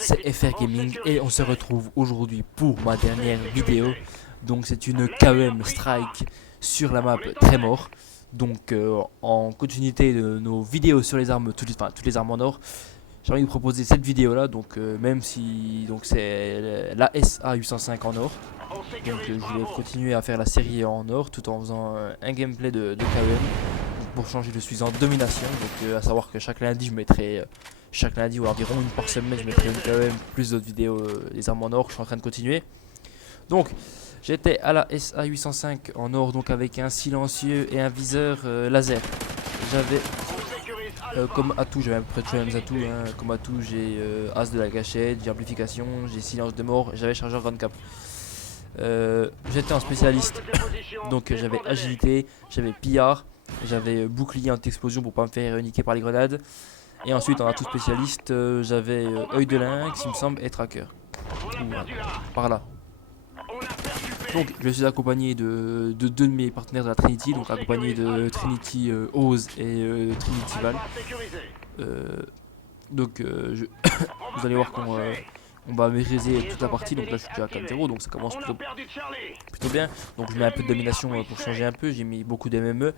c'est FR Gaming et on se retrouve aujourd'hui pour ma dernière vidéo. Donc c'est une KEM Strike sur la map Tremor. Donc en continuité de nos vidéos sur les armes, toutes les armes en or, j'ai envie de vous proposer cette vidéo là. Donc même si c'est la SA 805 en or. Donc je vais continuer à faire la série en or tout en faisant un gameplay de KEM. Pour changer, je suis en domination. Donc à savoir que chaque lundi je mettrai chaque lundi ou environ une par semaine je mettrai quand même plus d'autres vidéos des armes en or que je suis en train de continuer. Donc j'étais à la SA 805 en or, donc avec un silencieux et un viseur laser. J'avais comme atout, j'avais à peu près tous les mêmes atouts hein. Comme atout j'ai as de la gâchette, j'ai amplification, j'ai silence de mort, j'avais chargeur gun cap. J'étais en spécialiste, donc j'avais agilité, j'avais pillard, j'avais bouclier anti-explosion pour pas me faire niquer par les grenades. Et ensuite en atout spécialiste, j'avais œil de lynx, il me semble, et tracker. Par là. Donc je suis accompagné de deux de mes partenaires de la Trinity, donc accompagné de Trinity Oz et Trinity Val. Vous allez voir qu'on va maîtriser toute la partie. Donc là je suis déjà à 4-0, donc ça commence plutôt bien. Donc je mets un peu de domination pour changer un peu, j'ai mis beaucoup d'MME.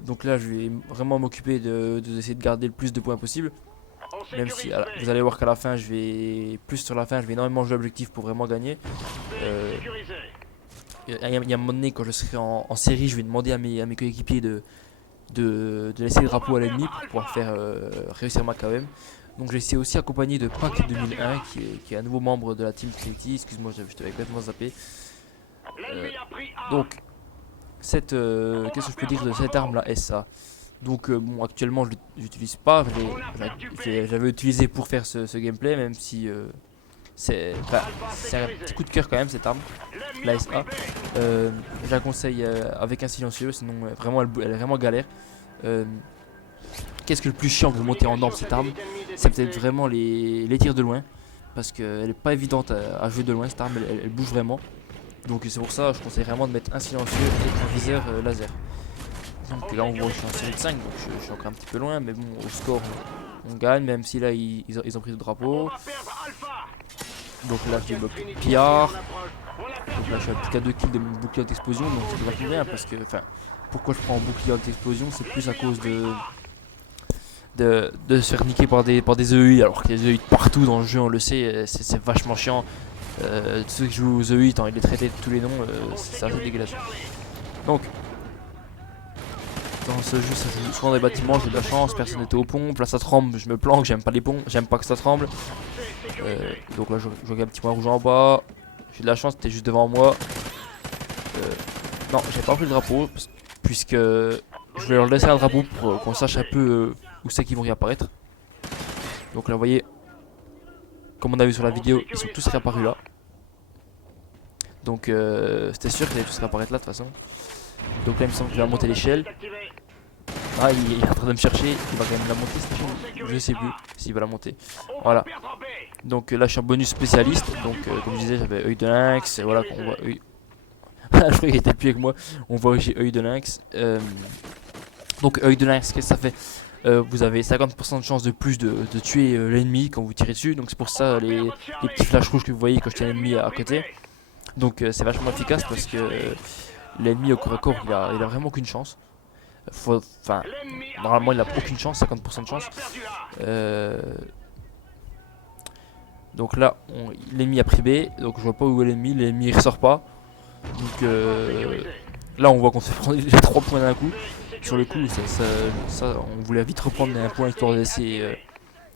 Donc là je vais vraiment m'occuper d'essayer de garder le plus de points possible. Même si vous allez voir qu'à la fin je vais énormément jouer l'objectif pour vraiment gagner. Il y a un moment donné quand je serai en série, je vais demander à mes coéquipiers de laisser le drapeau à l'ennemi pour pouvoir faire réussir ma KM. Donc j'ai essayé aussi accompagné de Pac 2001 qui est un nouveau membre de la team Trinity. Excuse-moi, je t'avais complètement zappé. Donc qu'est-ce que je peux dire de cette arme là SA? Donc bon, actuellement je l'utilise pas, j'avais utilisé pour faire ce gameplay, même si c'est un petit coup de cœur quand même cette arme, la SA. Je la conseille avec un silencieux, sinon vraiment elle est vraiment galère. Qu'est-ce que le plus chiant de monter en norme cette arme? C'est peut-être vraiment les tirs de loin, parce qu'elle est pas évidente à jouer de loin cette arme, elle bouge vraiment. Donc c'est pour ça je conseille vraiment de mettre un silencieux et un viseur laser. Donc là on voit que je suis en série de 5, donc je suis encore un petit peu loin, mais bon au score on gagne, même si là ils ont pris le drapeau. Donc là j'ai le pillard. Donc là je suis à plus qu'à 2 kills de mon bouclier d'explosion, donc c'est vachement bien parce que, enfin, pourquoi je prends un bouclier d'explosion, c'est plus à cause de se faire niquer par des EI, alors qu'il y a des EI partout dans le jeu, on le sait, c'est vachement chiant. Ceux qui jouent aux EI, il est traité de tous les noms, c'est assez dégueulasse. Donc dans ce jeu ça joue souvent dans les bâtiments, j'ai de la chance, personne n'était au pont, là ça tremble, je me planque, j'aime pas les ponts, j'aime pas que ça tremble. Donc là je vois un petit point rouge en bas, j'ai de la chance, c'était juste devant moi. Non, j'ai pas pris le drapeau, puisque je vais leur laisser un drapeau pour qu'on sache un peu où c'est qu'ils vont réapparaître. Donc là vous voyez, comme on a vu sur la vidéo, ils sont tous réapparus là. Donc c'était sûr qu'ils allaient tous réapparaître là de toute façon. Donc là il me semble qu'il va monter l'échelle. Ah il est en train de me chercher, il va quand même la monter cette échelle. Je sais plus s'il va la monter. Voilà. Donc là je suis en bonus spécialiste. Donc comme je disais j'avais œil de lynx. Voilà qu'on voit œil. Je croyais qu'il était plus avec moi. On voit que j'ai œil de lynx. Donc œil de lynx, qu'est-ce que ça fait? Vous avez 50% de chance de plus de tuer l'ennemi quand vous tirez dessus. Donc c'est pour ça les petits flashs rouges que vous voyez quand je tiens l'ennemi à côté. Donc c'est vachement efficace parce que l'ennemi au corps à corps il a vraiment aucune chance. Enfin, normalement il a aucune chance, 50% de chance. Donc là l'ennemi a pris B, donc je vois pas où est l'ennemi il ressort pas. Donc là on voit qu'on se prend les 3 points d'un coup. Sur le coup ça on voulait vite reprendre un point histoire de laisser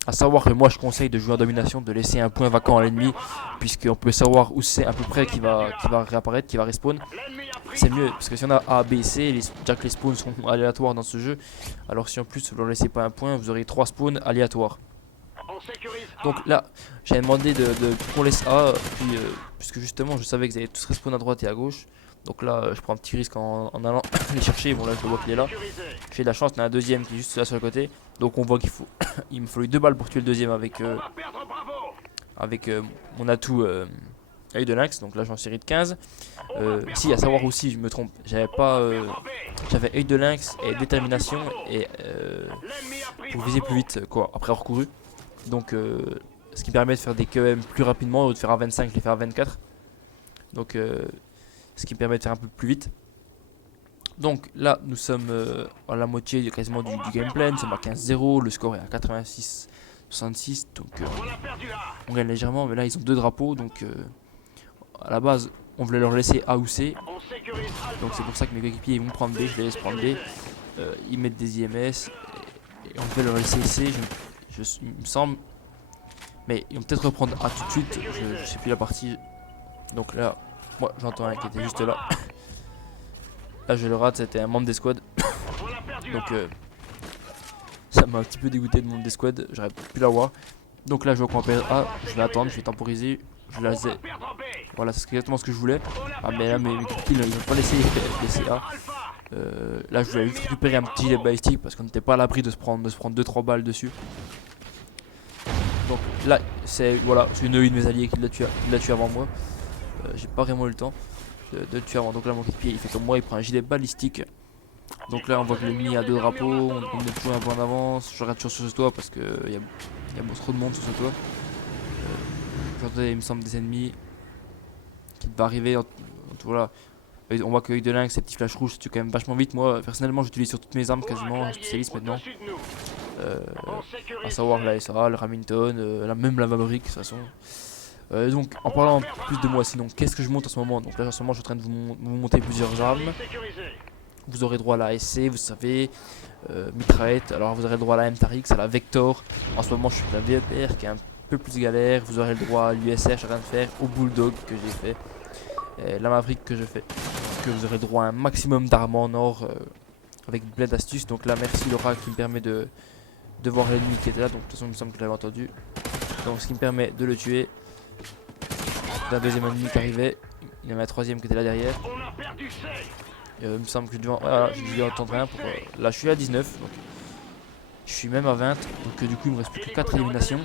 à savoir que moi je conseille de jouer en domination, de laisser un point vacant à l'ennemi, puisqu'on peut savoir où c'est à peu près qui va réapparaître, qui va respawn. C'est mieux parce que si on a A, B, C, déjà que les spawns sont aléatoires dans ce jeu, alors si en plus vous ne leur laissez pas un point, vous aurez 3 spawns aléatoires. Donc là j'avais demandé qu'on laisse A, puis puisque justement je savais qu'ils allaient tous respawn à droite et à gauche. Donc là je prends un petit risque en allant les chercher. Bon là je vois qu'il est là. J'ai de la chance, il y en a un deuxième qui est juste là sur le côté. Donc on voit qu'il faut il me fallut 2 balles pour tuer le deuxième avec mon atout œil de lynx. Donc là je suis en série de 15. Si à savoir aussi je me trompe, j'avais pas j'avais œil de lynx et détermination et pour viser plus vite quoi après avoir couru. Donc ce qui me permet de faire des KM plus rapidement. Au lieu de faire à 25, je les fais à 24. Donc ce qui me permet de faire un peu plus vite. Donc là nous sommes à la moitié quasiment du gameplay, nous sommes à 15-0, le score est à 86-66, donc on gagne légèrement, mais là ils ont 2 drapeaux, donc à la base on voulait leur laisser A ou C, donc c'est pour ça que mes coéquipiers vont prendre B, je les laisse prendre B, ils mettent des IMS, et on devait leur laisser C, il me semble, mais ils vont peut-être reprendre A tout de suite, je sais plus la partie, donc là, moi j'entends un qui était juste là. Là je le rate, c'était un membre des squads. Donc ça m'a un petit peu dégoûté de membre des squads, j'aurais pu l'avoir. Donc là je vois qu'on va perdre A, je vais attendre, je vais temporiser. Je la laisse. Voilà, c'est exactement ce que je voulais. Ah mais là mes kills ils vont pas laisser A. Là je voulais juste récupérer un petit gilet balistique parce qu'on n'était pas à l'abri de se prendre 2-3 balles dessus. Donc là c'est voilà, c'est une de mes alliés qui l'a tué avant moi. J'ai pas vraiment eu le temps de le tuer avant. Donc là mon pied il fait comme moi, il prend un gilet balistique. Donc là on voit que l'ennemi a 2 drapeaux, on est toujours un peu en avance. Je regarde toujours sur ce toit parce qu'il y a trop de monde sur ce toit. J'entendais il me semble des ennemis qui devaient arriver. Voilà. On voit qu'avec de lynx, ces petits flashs rouges, ça tue quand même vachement vite. Moi personnellement j'utilise sur toutes mes armes quasiment, spécialiste maintenant. À savoir la SA, le Remington, même la Maverick de toute façon. Donc en parlant plus de moi sinon, qu'est-ce que je monte en ce moment? Donc là en ce moment je suis en train de vous monter plusieurs armes. Vous aurez droit à la SC, vous savez, mitraillette, alors vous aurez le droit à la MTRX, à la Vector. En ce moment je suis avec la VEPR qui est un peu plus galère. Vous aurez le droit à l'USR, je suis en train de faire, au Bulldog que j'ai fait, et la Maverick que je fais. Que vous aurez le droit à un maximum d'armes en or avec plein d'astuces. Donc là merci Laura qui me permet de voir l'ennemi qui était là. Donc de toute façon il me semble que je l'avais entendu. Donc ce qui me permet de le tuer. Un deuxième ennemi qui arrivait, il y en avait un troisième qui était là derrière. Il me semble que je devais entendre rien. Là je suis à 19, donc je suis même à 20, donc du coup il me reste plus que 4 éliminations.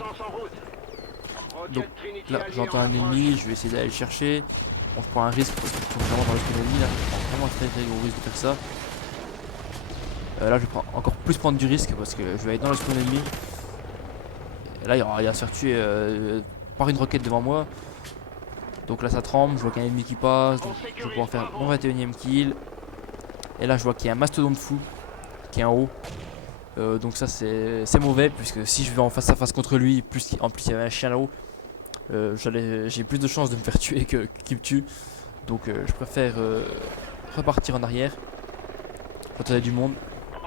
Donc là j'entends un ennemi, je vais essayer d'aller le chercher. On se prend un risque parce que je suis vraiment dans le spawn ennemi là, je prends vraiment un très gros risque de faire ça. Là je vais encore plus prendre du risque parce que je vais aller dans le spawn ennemi. Et là il va se faire tuer par une roquette devant moi. Donc là ça tremble, je vois qu'il y a un ennemi qui passe, donc je vais pouvoir faire mon 21ème kill. Et là je vois qu'il y a un mastodonte fou qui est en haut. Donc ça c'est mauvais puisque si je vais en face à face contre lui, en plus il y avait un chien là-haut, j'ai plus de chances de me faire tuer qu'il me tue. Donc je préfère repartir en arrière. Quand il y a du monde,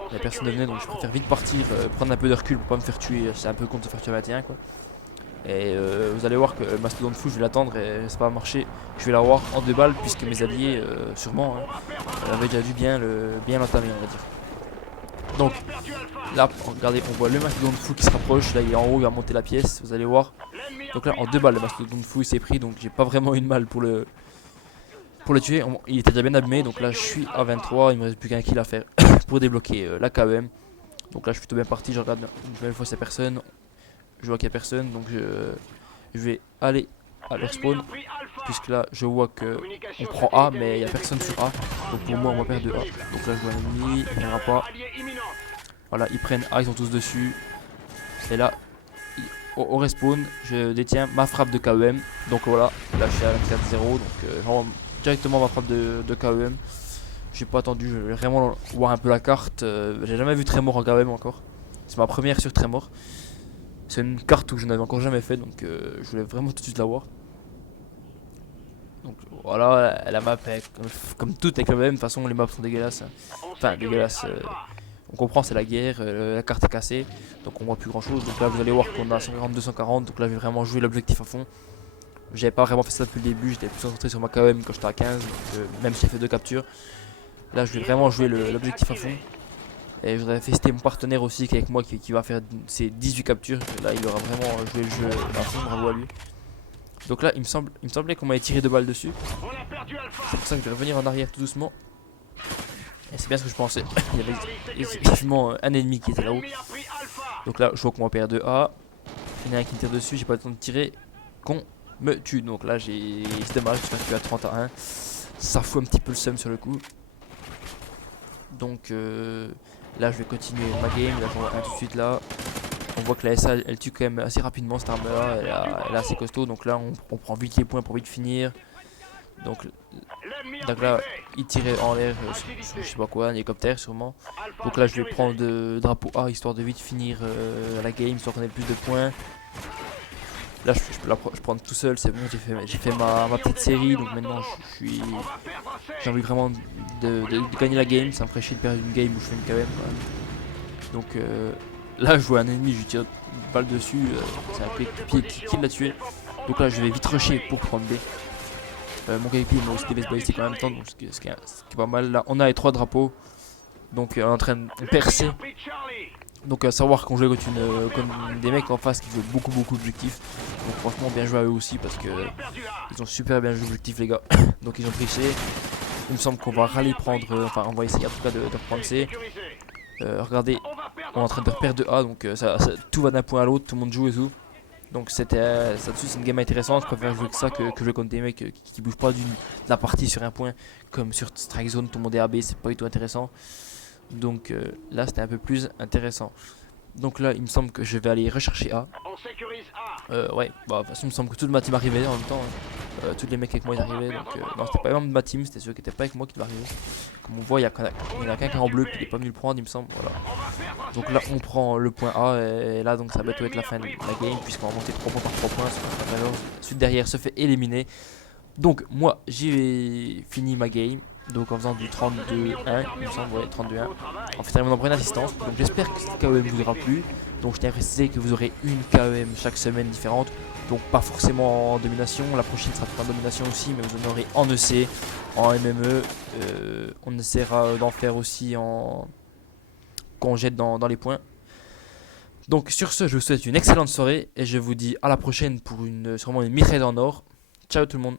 il n'y a personne de venir, donc je préfère vite partir, prendre un peu de recul pour pas me faire tuer. C'est un peu con de se faire tuer à 21 quoi. Et vous allez voir que le mastodonte fou je vais l'attendre et ça va marcher. Je vais l'avoir en 2 balles puisque mes alliés sûrement avaient déjà dû bien l'entamer on va dire. Donc là regardez on voit le mastodonte fou qui se rapproche. Là il est en haut, il va monter la pièce, vous allez voir. Donc là en 2 balles le mastodonte fou il s'est pris, donc j'ai pas vraiment une balle pour le tuer. Il était déjà bien abîmé, donc là je suis à 23, il me reste plus qu'un kill à faire pour débloquer la KEM. Donc là je suis plutôt bien parti, je regarde une nouvelle fois c'est personne. Je vois qu'il n'y a personne, donc je vais aller à leur spawn. Puisque là, je vois que on prend A, mais il n'y a personne sur A. Donc pour moi, on va perdre de A. Donc là, je vois un ennemi, il ne viendra pas. Voilà, ils prennent A, ils sont tous dessus. Et là, au respawn, je détiens ma frappe de KEM. Donc voilà, là je suis à 24-0. Donc genre, directement ma frappe de KEM. J'ai pas attendu, je vais vraiment voir un peu la carte. J'ai jamais vu Tremor en KEM encore. C'est ma première sur Tremor. C'est une carte que je n'avais encore jamais fait, donc je voulais vraiment tout de suite l'avoir. Donc voilà, la map est comme toutes les KEM, de toute façon les maps sont dégueulasses. Enfin dégueulasses, on comprend c'est la guerre, la carte est cassée, donc on voit plus grand chose. Donc là vous allez voir qu'on a 140-240, donc là je vais vraiment jouer l'objectif à fond. J'avais pas vraiment fait ça depuis le début, j'étais plus concentré sur ma KEM quand j'étais à 15, donc, même si j'ai fait 2 captures. Là je vais vraiment jouer l'objectif à fond. Et je voudrais féliciter mon partenaire aussi qui est avec moi qui va faire ses 18 captures. Là il aura vraiment joué le jeu à fond, bravo à lui. Donc là il me semblait qu'on m'avait tiré 2 balles dessus. C'est pour ça que je vais revenir en arrière tout doucement. Et c'est bien ce que je pensais. Il y avait effectivement un ennemi qui était là-haut. Donc là je vois qu'on va perdre 2A. Il y en a un qui me tire dessus, j'ai pas le temps de tirer. Qu'on me tue. Donc là c'est dommage, je suis à 30-1. Ça fout un petit peu le seum sur le coup. Donc là je vais continuer ma game, là j'en vois un tout de suite là. On voit que la SA elle tue quand même assez rapidement cette arme là, elle est assez costaud. Donc là on prend vite les points pour vite finir. Donc là il tirait en l'air je sais pas quoi, un hélicoptère sûrement. Donc là je vais prendre drapeau A histoire de vite finir la game, histoire qu'on ait plus de points. Là je prends tout seul, c'est bon, j'ai fait ma petite série. Donc maintenant j'ai envie vraiment de gagner la game. Ça me ferait chier de perdre une game où je fais une KM quand même. Donc là je vois un ennemi, je lui tire une balle dessus, c'est un coéquipier qui l'a tué. Donc là je vais vite rusher pour prendre B. Mon coéquipier m'a aussi des vestes balistiques en même temps, donc ce qui est pas mal. Là on a les 3 drapeaux, donc on est en train de percer. Donc à savoir qu'on joue contre des mecs en face qui jouent beaucoup d'objectifs. Donc franchement bien joué à eux aussi parce que ils ont super bien joué objectif les gars. Donc ils ont triché. Il me semble qu'on va raller prendre, enfin on va essayer en tout cas de reprendre C. Regardez, on est en train de reperdre de A, donc tout va d'un point à l'autre, tout le monde joue et tout. Donc ça dessus c'est une game intéressante. Je préfère jouer que ça que jouer contre des mecs qui bougent pas de la partie sur un point. Comme sur Strike Zone, tout le monde est AB, c'est pas du tout intéressant. Donc là c'était un peu plus intéressant. Donc là il me semble que je vais aller rechercher A. Ouais, bah de toute façon il me semble que toute ma team arrivait en même temps. Tous les mecs avec moi ils arrivaient. Donc non, c'était pas vraiment de ma team, c'était ceux qui étaient pas avec moi qui devaient arriver. Comme on voit, il y en a qu'un qui est en bleu, puis il est pas venu le prendre, il me semble. Voilà. Donc là on prend le point A, et là donc ça va être la fin de la game, puisqu'on va monter 3 points par 3 points. Ensuite derrière se fait éliminer. Donc moi j'ai fini ma game. Donc en faisant du 32-1, il me semble, ouais, 32-1. En fait, on prend une assistance. Donc j'espère que cette KEM vous aura plu. Donc je tiens à préciser que vous aurez une KEM chaque semaine différente. Donc pas forcément en domination. La prochaine sera pas en domination aussi, mais vous en aurez en EC, en MME. On essaiera d'en faire aussi en qu'on jette dans les points. Donc sur ce, je vous souhaite une excellente soirée et je vous dis à la prochaine pour sûrement une mitraille en or. Ciao tout le monde.